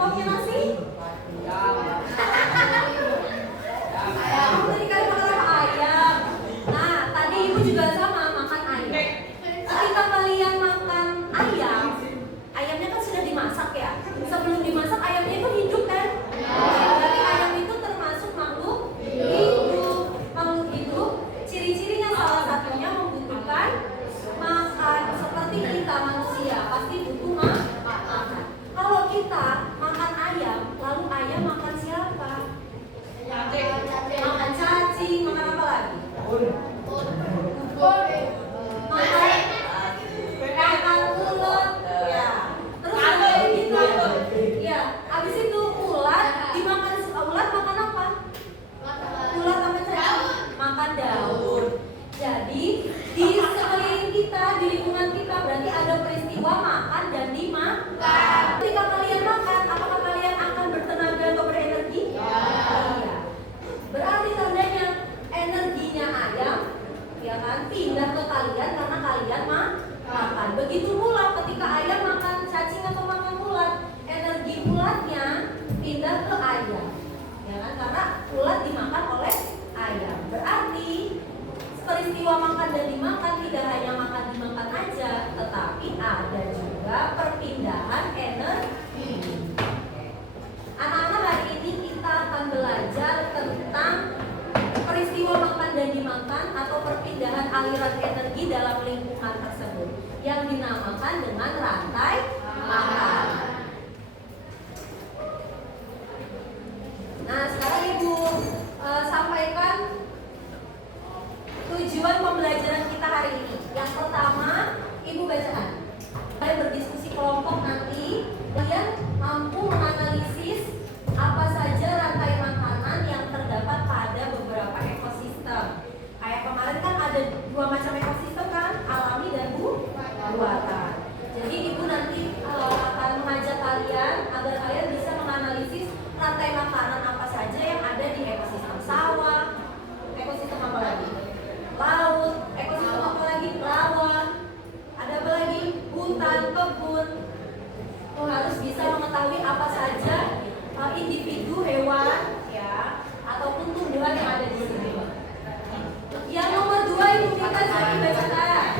lauknya nasi? Ayam. Tadi kalian makan apa? Ayam. Nah, tadi ibu juga sama makan ayam. Ketika kalian makan ayam, ayamnya kan sudah dimasak ya. Sebelum dimasak ayamnya itu hidup kan? Berarti ayam itu termasuk makhluk hidup. Makhluk hidup, ciri-cirinya salah satunya membutuhkan makan. Seperti kita manusia pasti butuh makan. Kalau kita makan ayam, lalu ayam makan siapa? Makan cacing, makan apa lagi? Makan ulat, ya. Terus kayak gitu, ya. Abis itu ulat dimakan, ulat makan apa? Ulat sama cacing makan daun. Jadi di sekeliling kita, di lingkungan kita berarti ada peristiwa makan dan dimakan. Ketika kalian makan, apakah kalian akan bertenaga atau berenergi? Iya. Berarti tandanya energinya ayam, ya kan, pindah ke kalian karena kalian makan. Begitu pula ketika ayam makan cacing atau makan ulat, energi ulatnya pindah ke ayam, ya kan, karena ulat dimakan oleh ayam. Berarti peristiwa makan dan dimakan tidak hanya makan dimakan aja, tetapi ada juga perpindahan energi. Anak-anak, hari ini kita akan belajar tentang peristiwa makan dan dimakan atau perpindahan aliran energi dalam lingkungan tersebut yang dinamakan dengan rantai makan. Nah, sekarang Ibu sampaikan tujuan pembelajaran kita hari ini. Yang pertama, Ibu bacakan. Kalian berdiskusi kelompok nanti, kalian mampu menganalisis apa saja rantai makanan yang terdapat pada beberapa ekosistem. Kayak kemarin kan ada 2 macam ekosistem kan, alami dan buatan. Jadi Ibu nanti akan mengajak kalian agar kalian bisa menganalisis rantai makanan apa saja yang ada di ekosistem sawah, ekosistem apa lagi? Laut, ekosistem apa lagi? Rawa, ada apa lagi? Hutan, kebun. Harus bisa mengetahui apa saja individu hewan, ya, ataupun tumbuhan yang ada di sini. Yang nomor 2 Ibu minta saya bacakan.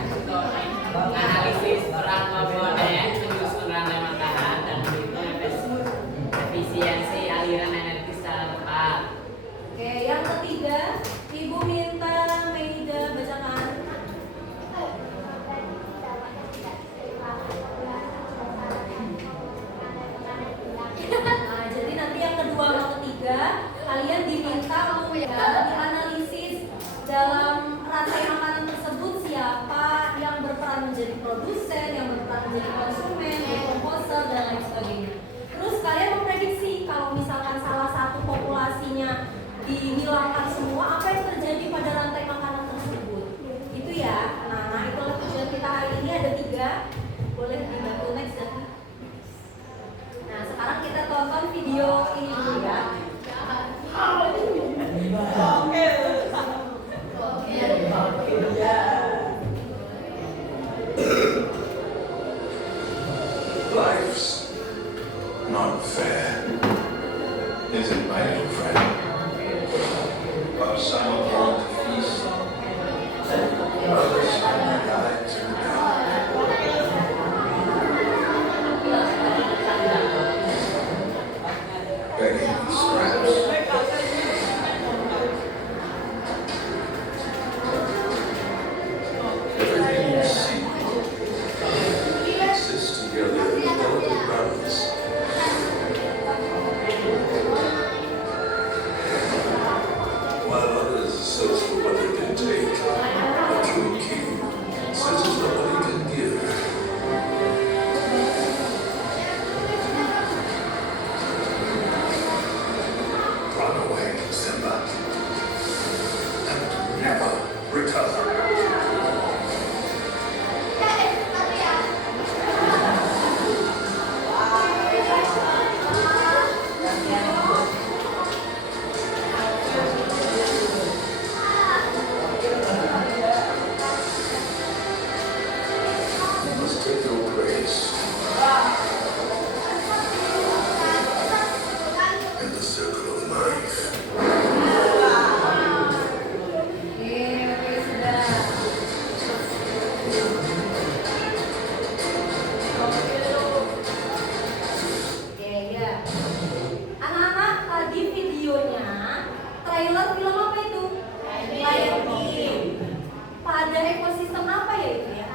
Analisis peran komponen menyusun rantai makanan dan menghitung efisiensi aliran energi secara tepat. Oke, yang ketiga Ibu minta Meida bacakan. Nah, jadi nanti yang kedua sama ketiga kalian diminta untuk dianalisis dalam rantai makanan tersebut siapa yang berperan menjadi produsen, yang berperan menjadi konsumen, dekomposer dan lain sebagainya. Terus kalian memprediksi kalau misalkan salah satu populasinya dihilangkan semua, apa yang terjadi pada rantai makanan tersebut? Itu ya. Nah itulah tujuan kita hari ini, ada 3. Boleh dibantu next dan. Nah sekarang kita tonton video ini dulu ya. Life's not fair, is it, my little friend? While some are born to feast, others die to begging for scraps. Everything you see exists together in delicate balance. While others search for what they can take, a true king searches for what he can give. trailer film apa itu? Lion King. Pada ekosistem apa ya itu ya?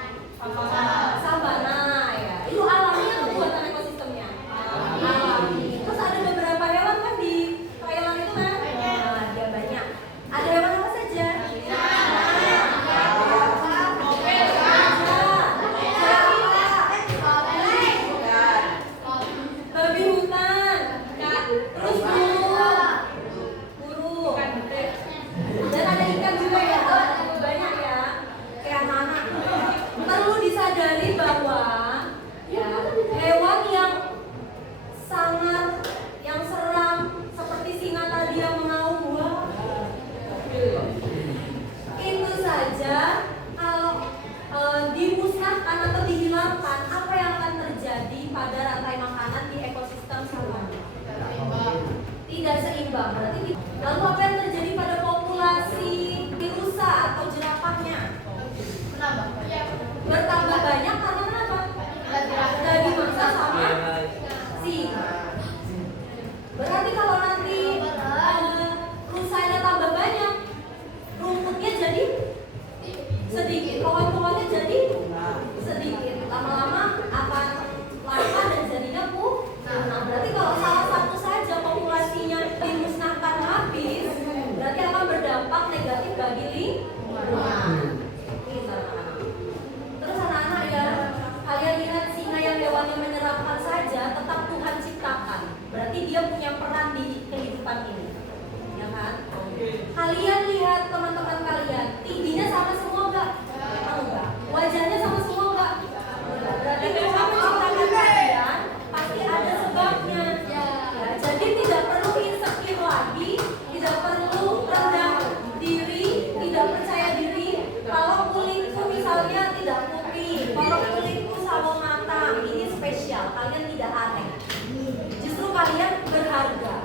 Sabana ya. Itu alami atau buatan ekosistemnya? Alami. Terus ada beberapa hewan kan di trailer itu kan? Nah, dia banyak. Ada hewan apa saja? Babi hutan. Terus burung. Dan ada ikan juga ya. Banyak ya. Kayak anak-anak. Perlu disadari bahwa ya, hewan yang sangat yang seram seperti singa tadi yang mengaum, itu saja kalau dimusnahkan atau dihilangkan, apa yang akan terjadi pada rantai makanan di ekosistem savana? Tidak seimbang. Berarti lalu apa yang terjadi pada populasi rusa atau jerapahnya? Bertambah banyak karena kenapa? Dari mangsa sama singa. Berarti kalau nanti rusanya tambah banyak, rumputnya jadi sedikit, pohon-pohonnya jadi sedikit. Lama-lama akan langka dan jadinya punah. Berarti kalau salah satu saja populasinya dimusnahkan habis, berarti akan berdampak negatif bagi lingkungan. Terus anak-anak ya, kalian lihat singa yang hewan yang menyeramkan saja tetap Tuhan ciptakan. Berarti dia punya peran di kehidupan ini, ya kan? Kalian lihat teman-teman kalian, tingginya sama semua enggak? Enggak. Wajahnya sama semua enggak? Enggak. Berarti Tuhan menciptakan kalian pasti ada sebabnya. Ya, jadi tidak perlu insecure lagi, tidak perlu rendah diri, tidak percaya diri. Kalau kulitku misalnya tidak putih, kalau kulitku sawo matang, ini spesial, kalian tidak aneh. Justru kalian berharga.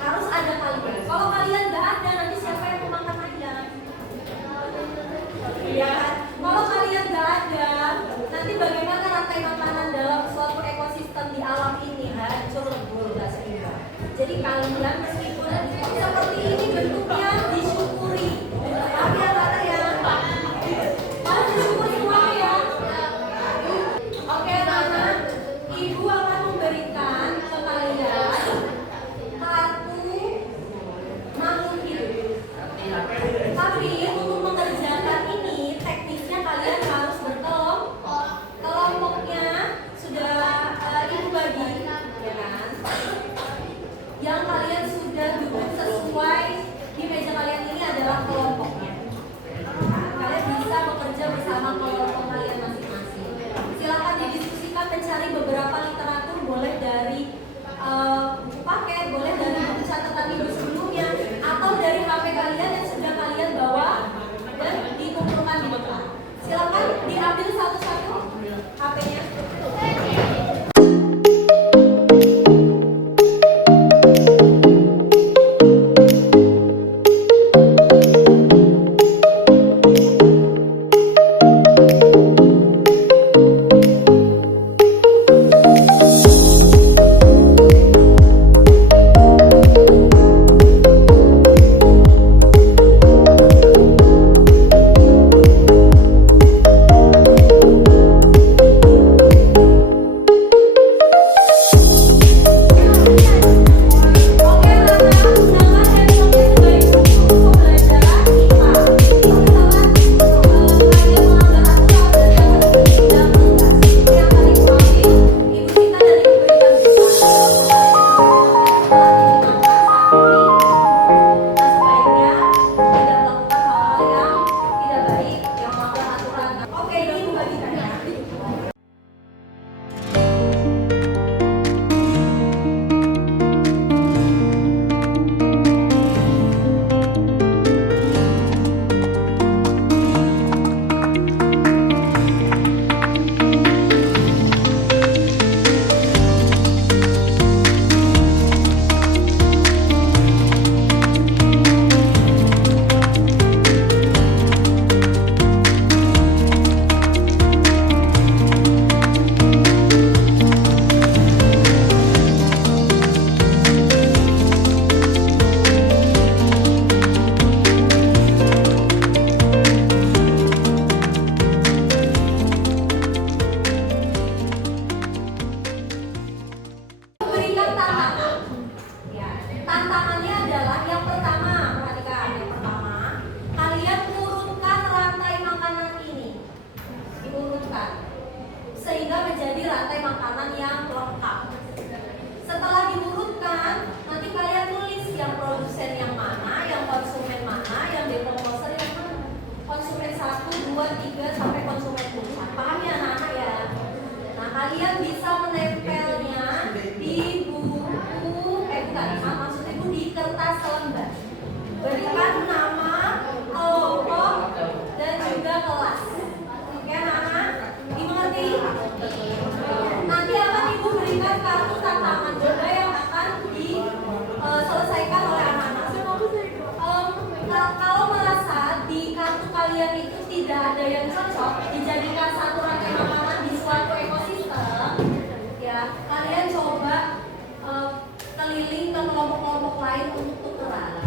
Harus ada kalian. Kalau kalian nggak ada, nanti siapa yang mau makan ayam? Iya kan? Kalau kalian nggak ada, nanti bagaimana rantai makanan dalam suatu ekosistem di alam ini hancur lebur, nggak seimbang. Jadi kalian meskipun seperti ini bentuknya disyukuri. Tapi apa ya? Mau disyukur semua ya? Oke, anak-anak, ibu akan memberikan ke kalian kartu lain untuk tukeran.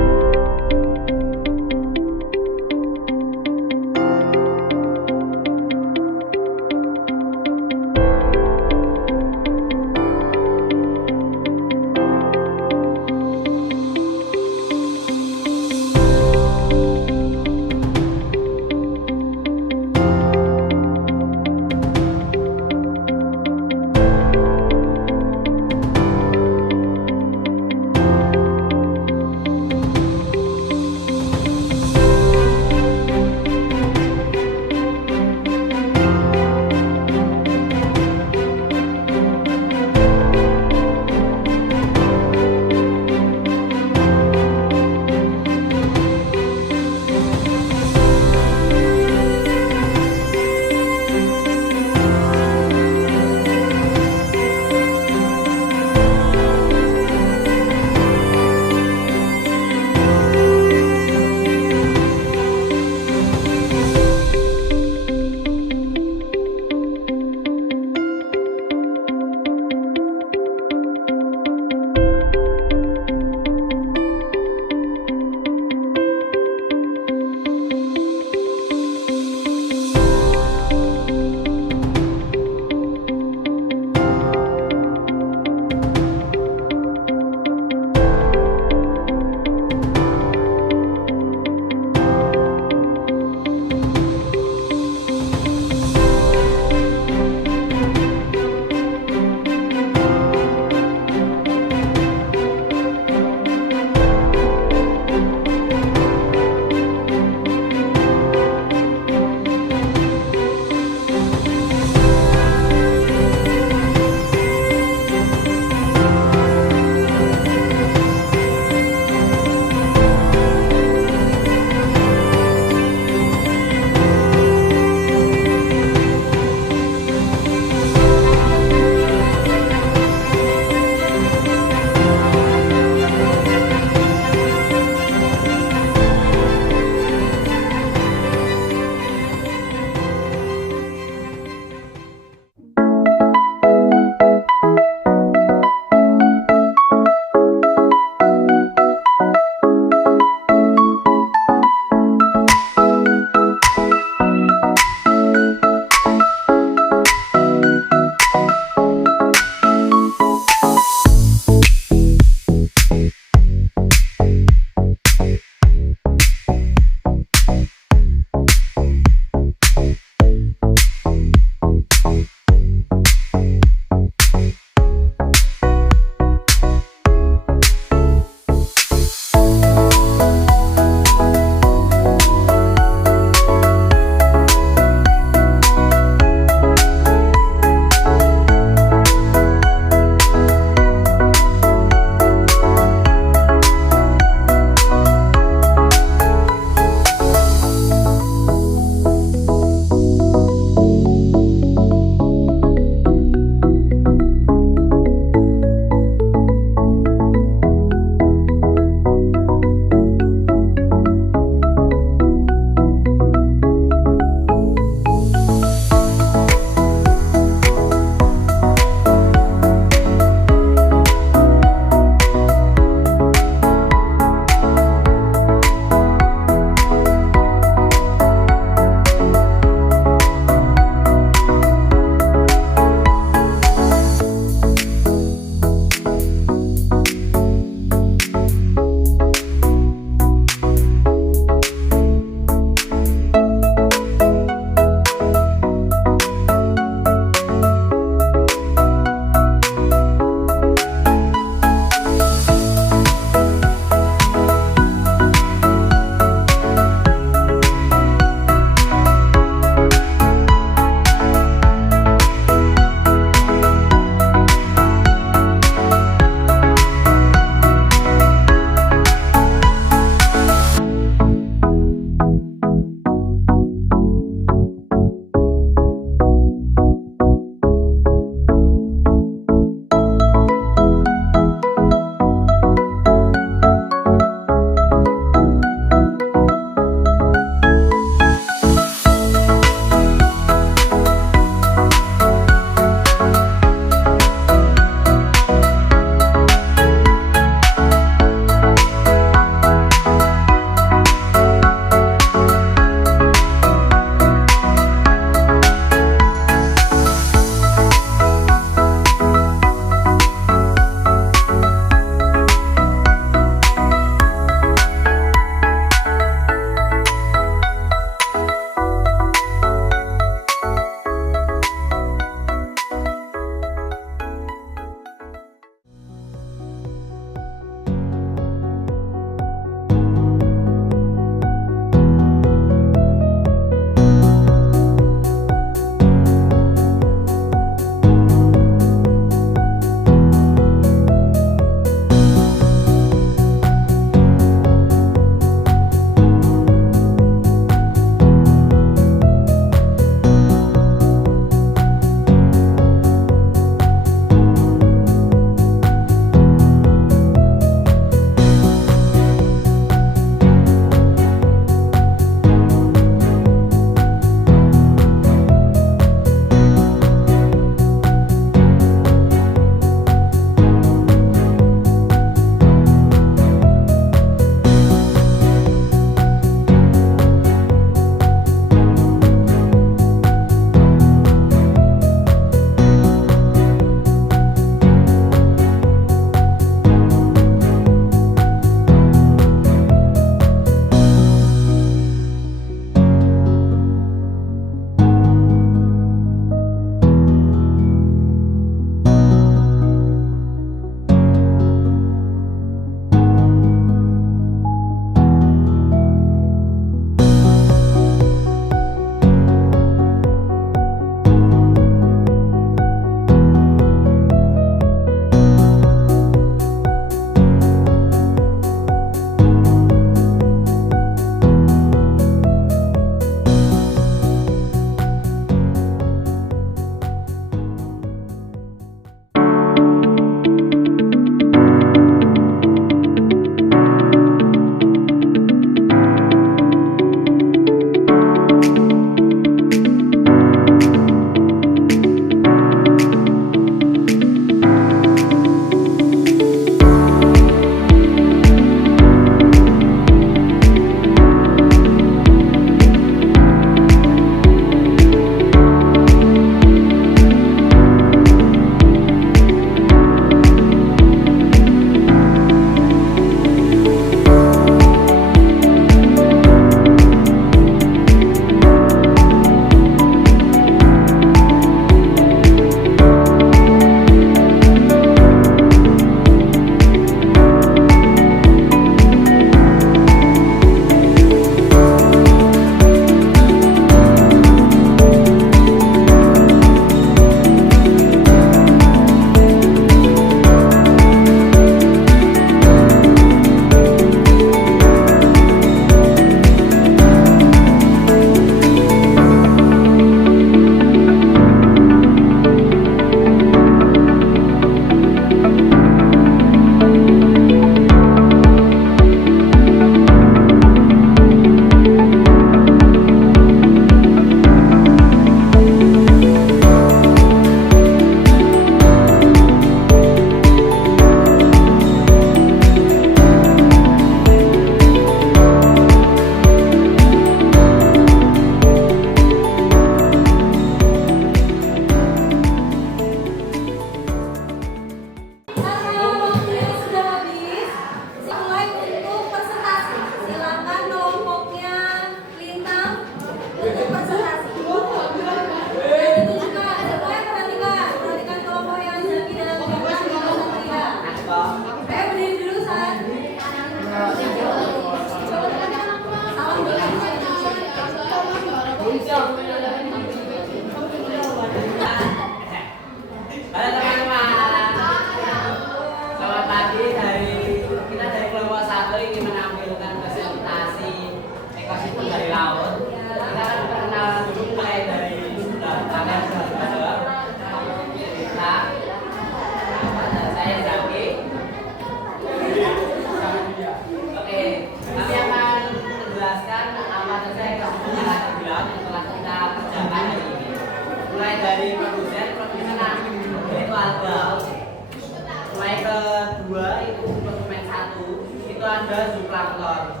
Mulai kedua itu konsumen 1 itu ada zooplankton.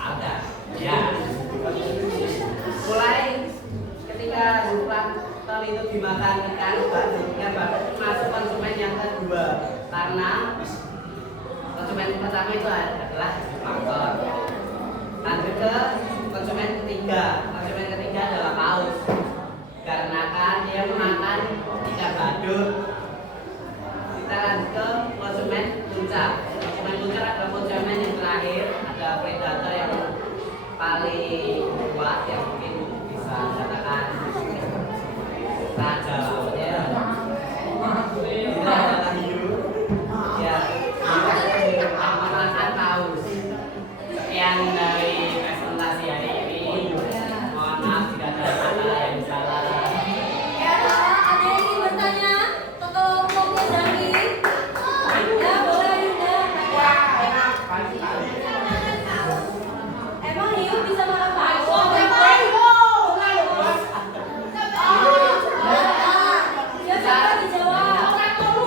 Ada. Ya. Mulai ketika zooplankton itu dimakan ikan, baru masuk konsumen yang kedua. Karena konsumen pertama itu adalah zooplankton. Lanjut ke konsumen ketiga. Konsumen ketiga adalah paus. Karena kan dia memakan ikan badut. Kita lanjut ke konsumen puncak. Konsumen puncak adalah konsumen yang terakhir, ada predator yang paling kuat yang mungkin bisa dikatakan raja laut ya. Itu adalah hiu. Ya, memakan paus. Sekian dari presentasi hari ini. Mohon maaf jika ada kata yang salah. Ya, ada yang ingin bertanya ke kelompoknya Dani? Ya, boleh Yunda. Emang hiu bisa makan paus? Ya, coba dijawab.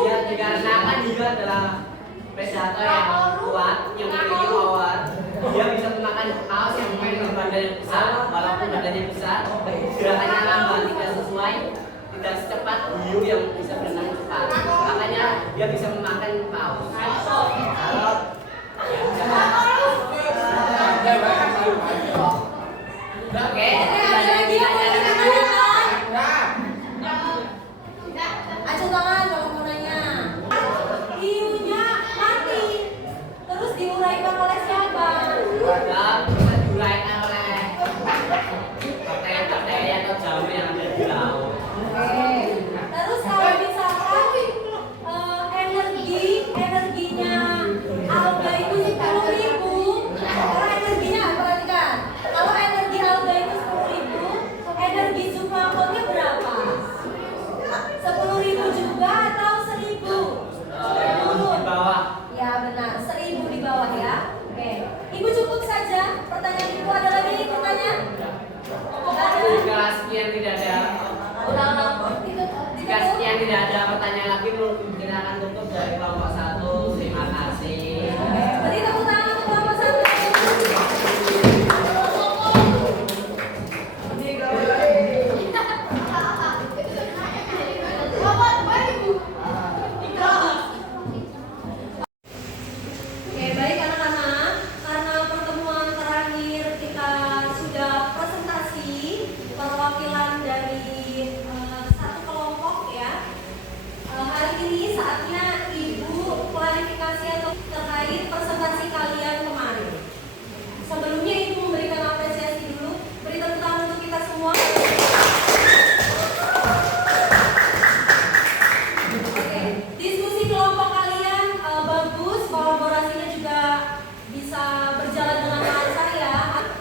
Ya, dikarenakan hiu adalah predator yang kuat, yang memiliki power. Dia bisa memakan paus yang memiliki badannya besar, walaupun badannya besar, gerakannya lambat, tidak sesuai, tidak secepat hiu yang bisa berenang cepat. Makanya dia bisa memakan paus. Kalau oke, Ada lagi yang mau ditanyakan? Acung tangan kalau mau nanya. Hiunya mati, terus diuraikan oleh siapa? bisa diuraikan oleh bakteri-bakteri atau jamur yang ada di laut. Terus kalau misalkan energinya alga itu 10.000, kalau energinya perhatikan, kalau energi alga itu 10.000, energi zooplanktonnya berapa? 10.000 juga atau 1.000? Di bawah. Ya benar, 1.000 di bawah ya. Oke, Ibu cukup saja. Pertanyaan Ibu ada lagi yang bertanya? Jika sekian tidak ada Jika sekian tidak ada pertanyaan lagi, mungkin akan tutup dari kelompok 1. Terima kasih. Beri tepuk tangan untuk kelompok 1. Oke, baik anak-anak. Karena pertemuan terakhir kita sudah presentasi perwakilan dari satu kelompok ya. Hari ini saatnya Ibu klarifikasi atau terkait presentasi kalian kemarin. Sebelumnya Ibu memberikan apresiasi dulu. Beri tepuk tangan untuk kita semua. Oke, diskusi kelompok kalian bagus, kolaborasinya juga bisa berjalan dengan lancar ya.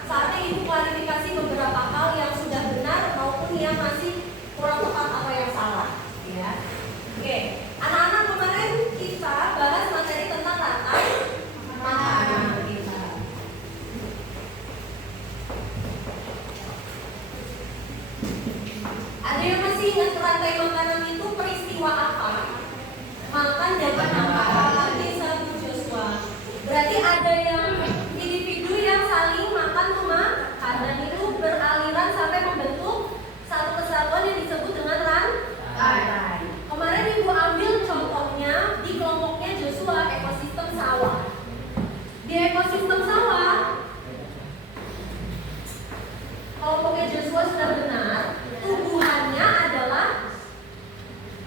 Saatnya Ibu klarifikasi beberapa hal yang sudah benar maupun yang masih kurang tepat atau yang salah ya. Oke, anak-anak kemarin kita bahas materi tentang rantai makanan kita. Ada yang masih ingat rantai makanan itu peristiwa apa? Makan dan apa? Bisa Bu Joshua. Berarti ada yang individu yang saling makan memakan dan itu beraliran sampai membentuk satu kesatuan yang disebut dengan rantai. Kemarin Ibu ambil contohnya di kelompoknya Joshua, ekosistem sawah. Di ekosistem sawah, kelompoknya Joshua sudah benar, tumbuhannya adalah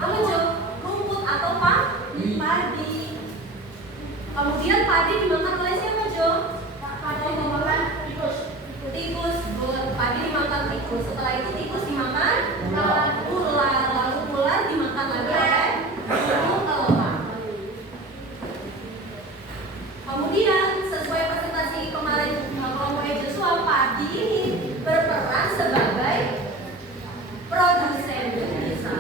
apa Jo? Rumput atau padi. Kemudian padi dimakan oleh siapa Jo? Padi dimakan tikus. Padi dimakan tikus. Setelah itu tikus dimakan ular. Lalu ular dimakan lagi oleh burung elang. Kemudian sesuai presentasi kemarin kelompoknya Joshua, padi ini berperan sebagai produsen devisa.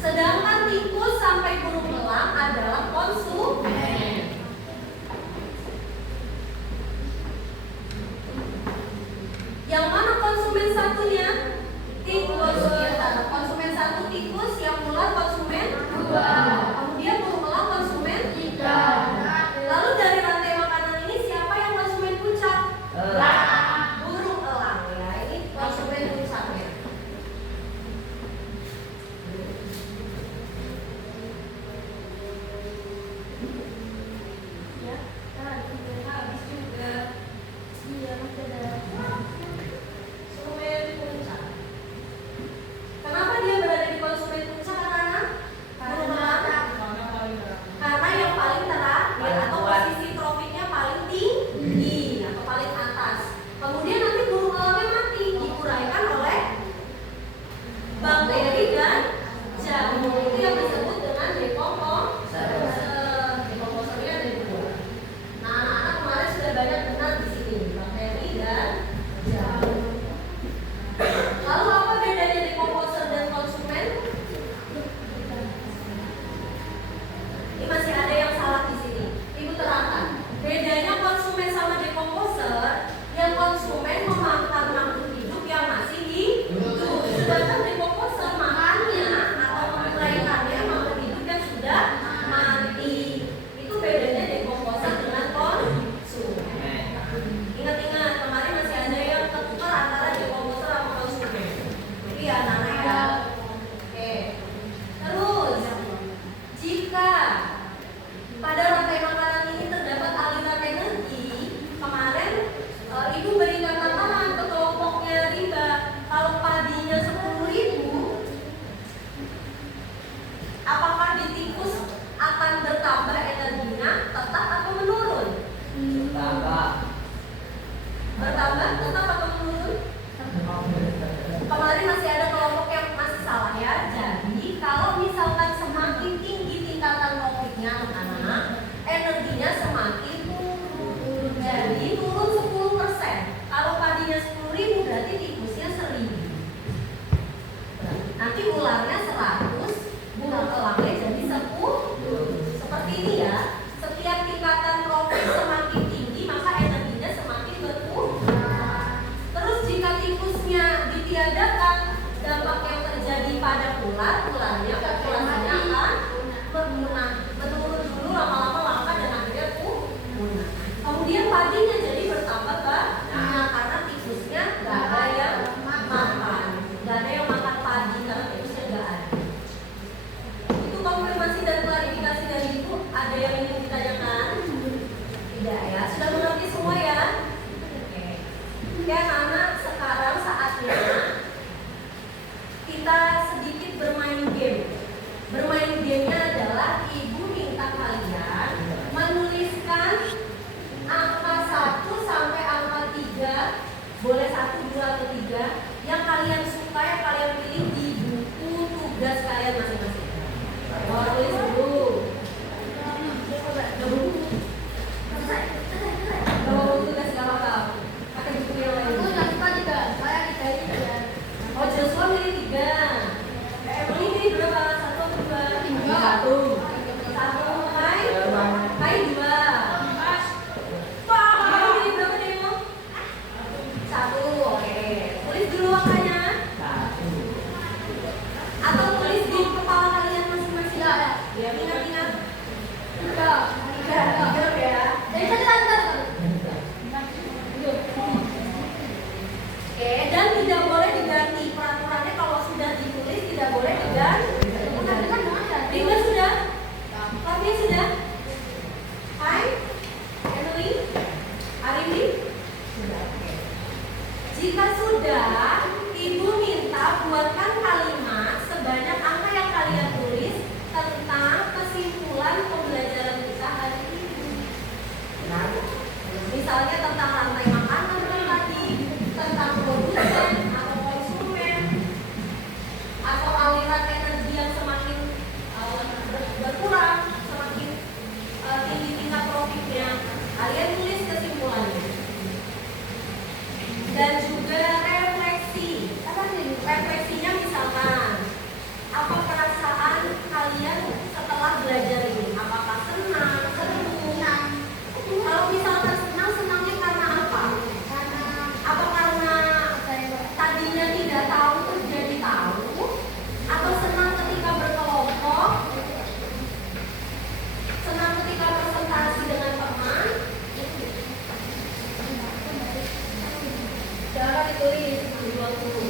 Sedangkan tikus sampai burung elang adalah konsumen. Yang mana konsumen Bertambah. Bertambah, tetap atau menurun? Kemarin masih ada kelompok yang masih salah ya. Jadi kalau misalkan semakin tinggi tingkatan profitnya anak-anak, energinya semakin turun. Jadi turun 10%. Kalau padinya 10.000 berarti tikusnya 1.000. Nanti ularnya 100, burung elangnya jadi 10. Seperti ini ya. Setiap tingkatan profit semakin tinggi maka energinya semakin berkurang. Terus jika tikusnya ditiadakan, dampak yang terjadi pada ularnya populasinya akan berpunah. Menurun dulu lama-lama langka dan akhirnya punah. Kemudian padinya jadi bertambah banyak karena tikusnya nggak ada yang makan, nggak ada yang makan padi karena tikusnya nggak ada. Itu konfirmasi dan klarifikasi dari Ibu. Ada yang ingin ditanyakan? Tidak ya, sudah mengerti semua ya? Oke anak-anak, sekarang saatnya kita sedikit bermain game. Bermain gamenya adalah Ibu minta kalian menuliskan angka 1 sampai angka 3, boleh 1, 2, atau 3 yang kalian suka, yang kalian pilih di buku tugas kalian masing-masing. Tulis dulu. Kalau tugas gak apa-apa, pakai buku yang lain. Oh, Joshua milih 3. Emily milih berapa? 1 atau 2? 1. Hai 2. Kamu milih berapa Demo? 1. Oke. Tulis dulu angkanya. Atau tulis di kepala kalian masing-masing. Biar ingat-ingat. 3 ya. Oke, dan tidak boleh diganti. Peraturannya kalau sudah ditulis tidak boleh diganti. Rinda sudah? Fabia sudah? Hai? Emily? Arindi? Sudah. Oke. Jika sudah, Ibu minta buatkan kalimat sebanyak angka yang kalian tulis tentang kesimpulan pembelajaran kita hari ini. Nah, misalnya tentang rantai makanan tadi, tentang produsen atau konsumen, atau aliran energi yang semakin berkurang, semakin tinggi tingkat profitnya. Kalian tulis kesimpulannya. Dan juga refleksi. Refleksinya misalkan, apa perasaan kalian setelah belajar ini? Apakah senang, seru? Kalau misalkan senang, senangnya karena apa? Apa karena tadinya tidak tahu terus jadi tahu? Atau senang ketika berkelompok? Senang ketika presentasi dengan teman? Jangan ditulis, dibuang dulu.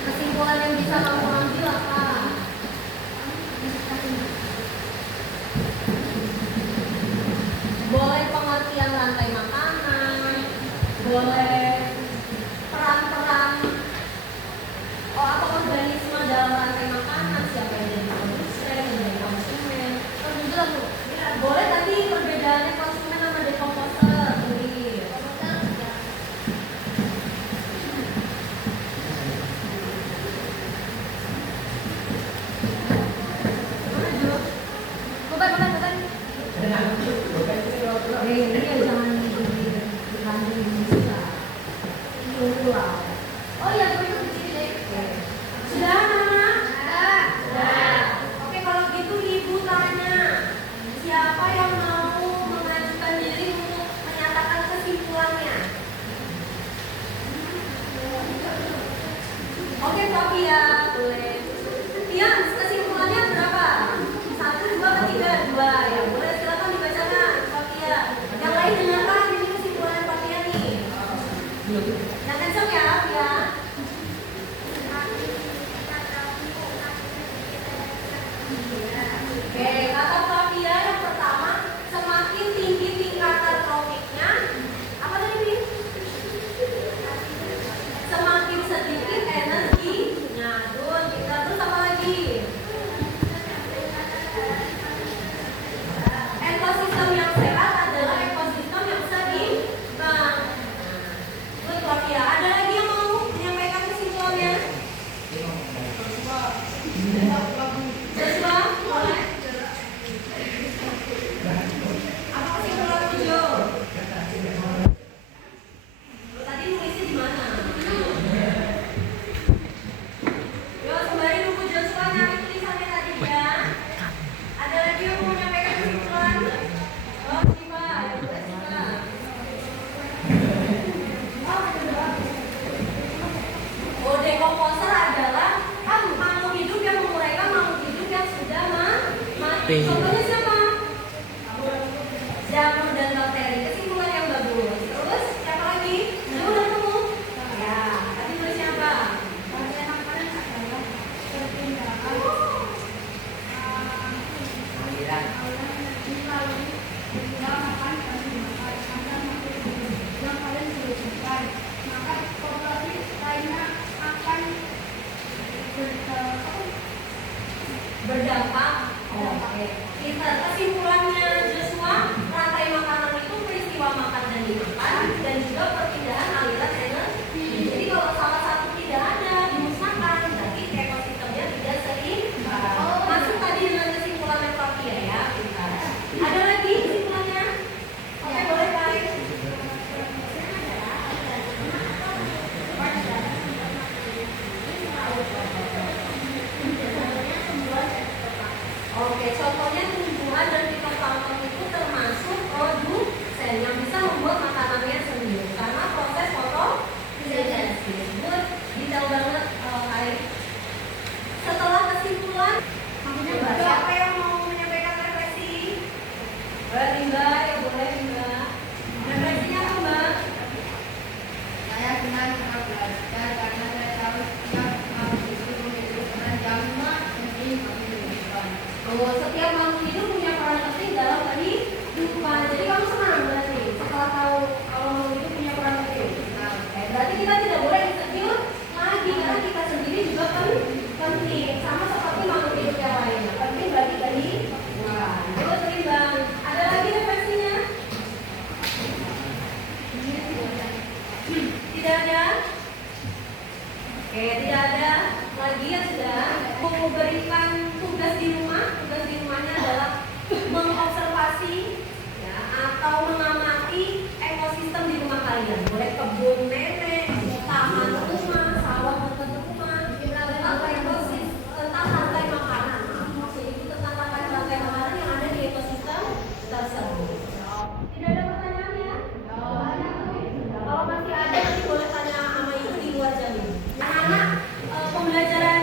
Kesimpulan yang bisa kamu ambil apa? Boleh pengertian rantai makanan, boleh peran-peran ini ya jangan dilanjut juga. Tunggu lah. Oh iya, gue itu begini deh. Sudah, anak-anak? Sudah. Oke, kalau gitu ibu tanya, siapa yang mau mengajukan diri untuk menyatakan kesimpulannya? Oke, Flavia, boleh. Iya, kesimpulannya berapa? 1, 2, 3, 2. Ya, boleh silakan dibacakan, Flavia. Yang lain dengarkan, ini kesimpulannya Flavia nih. Yang kencang ya, ya. Oke, kata Flavia yang pertama, semakin tinggi tingkatan trofiknya, apa tadi, Bi? Semakin sedikit energinya. Good, kita terus apa lagi? Ekosistem yang sehat adalah ekosistem yang seimbang. Good, Flavia. Ada lagi yang mau menyampaikan kesimpulannya? Joshua, boleh? Apa kesimpulanmu, Jo? Tadi nulisnya di mana? Yo, sembari nunggu Joshua nyari tulisannya tadi ya. Ada lagi yang mau menyampaikan kesimpulan? Oh, Siva, ya boleh Siva. Oh, dekomposer adalah makhluk hidup yang menguraikan makhluk hidup yang sudah mati. Contohnya siapa? Jamur dan bakteri. Kesimpulan yang bagus. Terus siapa lagi? Kamu udah ketemu? Ya, tadi nulis siapa? Berdampak. Oke. Kita kesimpulannya Joshua, rantai makanan itu peristiwa makan dan dimakan dan juga perpindahan aliran energi. Jadi kalau salah satu tidak ada dimusnahkan, berarti ekosistemnya tidak seimbang. Masuk tadi dengan kesimpulannya Flavia ya, kita. Ada lagi kesimpulannya? Oke, boleh baik. Oke, contohnya tumbuhan dan fitoplankton itu termasuk produsen yang bisa membuat makanannya sendiri karena proses fotosintesis. Good, detail banget, Air. Setelah kesimpulan, siapa yang mau menyampaikan refleksi? Rimba, ya boleh Rimba. Refleksinya apa, Mbak? Saya senang sangat belajar karena saya tahu setiap makhluk hidup memiliki peran yang penting bagi kehidupan. Oh, setiap makhluk hidup punya peran penting dalam kehidupan. Jadi kamu senang berarti setelah tahu kalau makhluk hidup punya peran penting. Nah, berarti kita tidak boleh insecure lagi karena kita sendiri juga penting. Sama seperti makhluk hidup yang lainnya. Penting bagi kehidupan. Terus Bang, ada lagi refleksinya? Tidak ada? Oke, tidak ada lagi ya sudah. Mau berikan tugas di rumah. Tugas di rumahnya adalah mengobservasi ya, atau mengamati ekosistem di rumah kalian. Boleh kebun nenek, taman rumah, sawah dekat rumah, tentang ekosistem, tentang rantai makanan. Maksudnya itu tentang rantai makanan yang ada di ekosistem tersebut. Tidak ada pertanyaan ya? Kalau masih ada nanti boleh tanya sama ibu di luar jam ini. Anak-anak pembelajaran